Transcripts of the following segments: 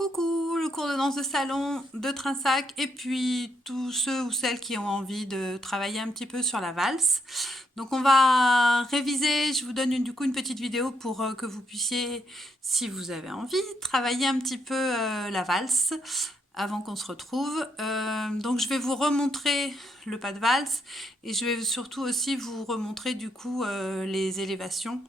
Coucou, le cours de danse de salon de Trinsac et puis tous ceux ou celles qui ont envie de travailler un petit peu sur la valse. Donc on va réviser, je vous donne du coup une petite vidéo pour que vous puissiez, si vous avez envie, travailler un petit peu la valse avant qu'on se retrouve. Donc je vais vous remontrer le pas de valse et je vais surtout aussi vous remontrer du coup les élévations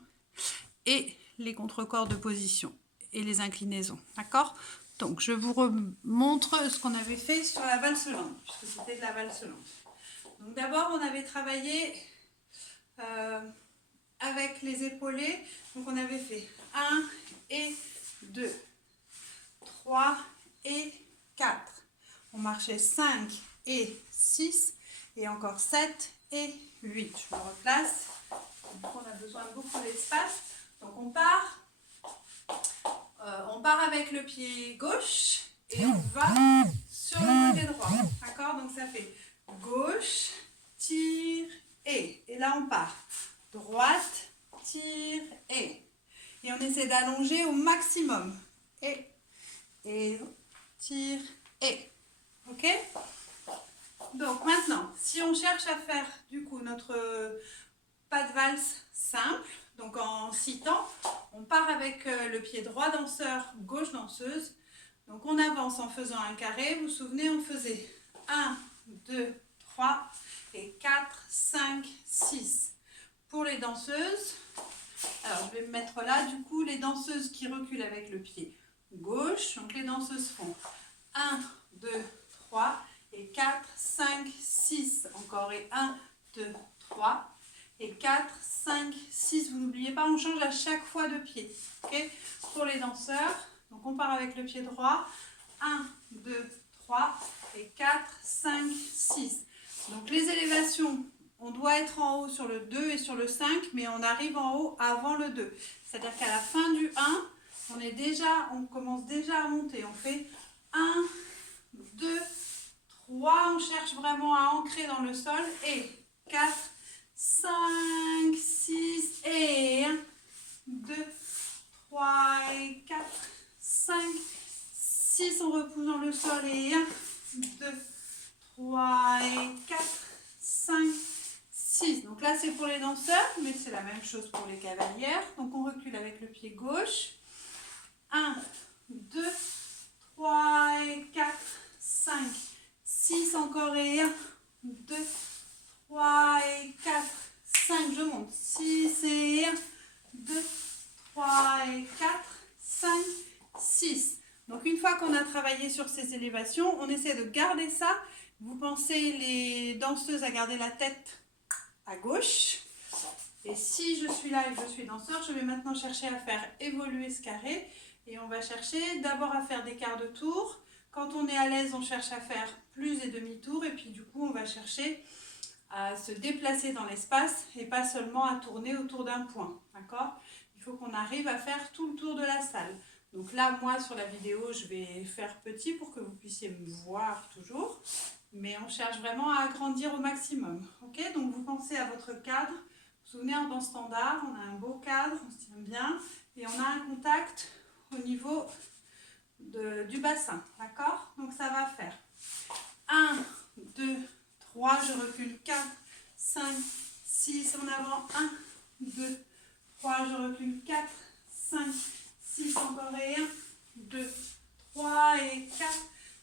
et les contrecorps de position et les inclinaisons, d'accord? Donc je vous remontre ce qu'on avait fait sur la valse lente, puisque c'était de la valse lente. Donc d'abord on avait travaillé avec les épaulés, donc on avait fait 1 et 2, 3 et 4. On marchait 5 et 6 et encore 7 et 8. Je me replace, donc on a besoin de beaucoup d'espace. Donc on part avec le pied gauche et on va sur le côté droit. D'accord? Donc ça fait gauche, tire, et. Et là on part. Droite, tire, et. Et on essaie d'allonger au maximum. Et, tire, et. Ok? Donc maintenant, si on cherche à faire du coup notre pas de valse simple, donc en 6 temps, on part avec le pied droit danseur, gauche danseuse. Donc on avance en faisant un carré. Vous vous souvenez, on faisait 1, 2, 3 et 4, 5, 6. Pour les danseuses, alors je vais me mettre là, du coup, les danseuses qui reculent avec le pied gauche. Donc les danseuses font 1, 2, 3 et 4, 5, 6. Encore et 1, 2, 3 et 4, 5, 6. Vous n'oubliez pas, on change à chaque fois de pied. Okay? Pour les danseurs, donc on part avec le pied droit. 1, 2, 3 et 4, 5, 6. Donc les élévations, on doit être en haut sur le 2 et sur le 5, mais on arrive en haut avant le 2. C'est-à-dire qu'à la fin du 1, on commence déjà à monter. On fait 1, 2, 3, on cherche vraiment à ancrer dans le sol, et 4, 5, 6, et 1, 2, 3, et 4, 5, 6, on repousse dans le sol, et 1, 2, 3, et 4, 5, 6. Donc là, c'est pour les danseurs, mais c'est la même chose pour les cavalières. Donc on recule avec le pied gauche. 1, 2, 3, et 4, 5, 6, encore, et 1, 2, 3, et 4, 5, je monte. 6, et 1, 2, 3, et 4, 5, 6. Donc une fois qu'on a travaillé sur ces élévations, on essaie de garder ça. Vous pensez les danseuses à garder la tête à gauche. Et si je suis là et que je suis danseur, je vais maintenant chercher à faire évoluer ce carré. Et on va chercher d'abord à faire des quarts de tour. Quand on est à l'aise, on cherche à faire plus des demi-tours. Et puis du coup, on va chercher à se déplacer dans l'espace et pas seulement à tourner autour d'un point. D'accord? Il faut qu'on arrive à faire tout le tour de la salle. Donc là, moi, sur la vidéo, je vais faire petit pour que vous puissiez me voir toujours. Mais on cherche vraiment à agrandir au maximum. Ok? Donc vous pensez à votre cadre. Vous vous souvenez, en danse standard, on a un beau cadre, on se tient bien. Et on a un contact au niveau du bassin. D'accord? Donc ça va faire 1, 2, 3, je recule 4, 5, 6, en avant, 1, 2, 3, je recule 4, 5, 6, encore, et 1, 2, 3, et 4,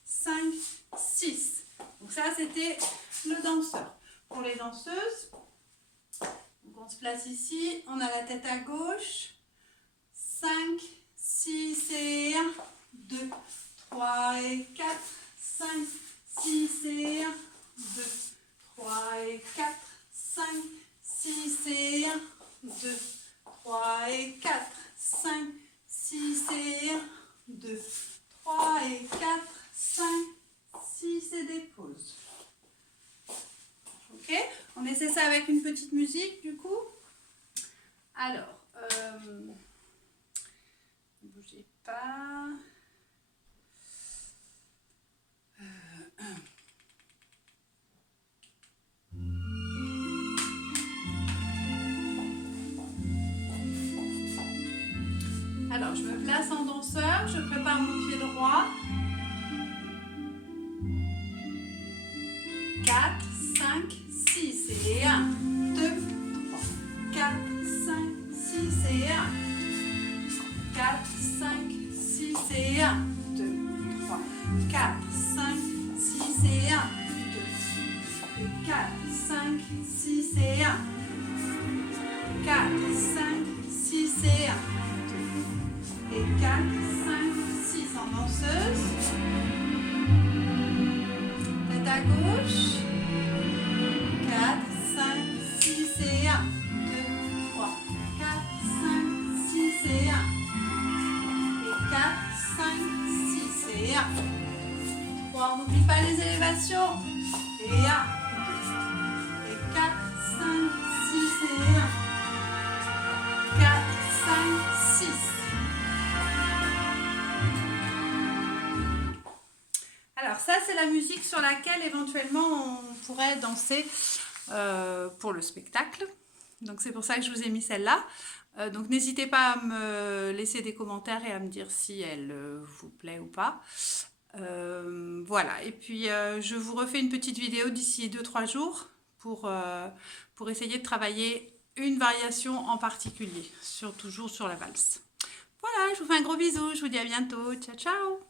5, 6. Donc ça, c'était le danseur. Pour les danseuses, donc on se place ici, on a la tête à gauche, 5, 6, et 1, 2, 3, et 4, 5, 6, et 1, 2, 3, et 4, 5, 6, et 1, 2, 3, et 4, 5, 6, et 1, 2, 3, et 4, 5, 6, et des pauses. Ok? On essaie ça avec une petite musique du coup. Alors, ne bougez pas. Alors, je me place en danseur, je prépare garde mon pied droit. 4, 5, 6 et 1, 2, 3, 4, 5, 6 et 1. 4, 5, 6 et 1, 2, 3, 4, 5, 6 et 1, 2, et 4, 5, 6 et 1, 4, 5, 6 et 1, 2, et 4, 5, 6 en danseuse, tête à gauche, 4, 5, 6 et 1, 2, 3, 4, 5, 6 et 1, 4, 5, 6 et 1. 3, on n'oublie pas les élévations. Et 1, 2, et 4, 5, 6 et 1. 4, 5, 6. Alors ça, c'est la musique sur laquelle éventuellement on pourrait danser pour le spectacle. Donc c'est pour ça que je vous ai mis celle-là. Donc n'hésitez pas à me laisser des commentaires et à me dire si elle vous plaît ou pas. Voilà, et puis je vous refais une petite vidéo d'ici 2-3 jours pour essayer de travailler une variation en particulier, toujours sur la valse. Voilà, je vous fais un gros bisou, je vous dis à bientôt, ciao ciao.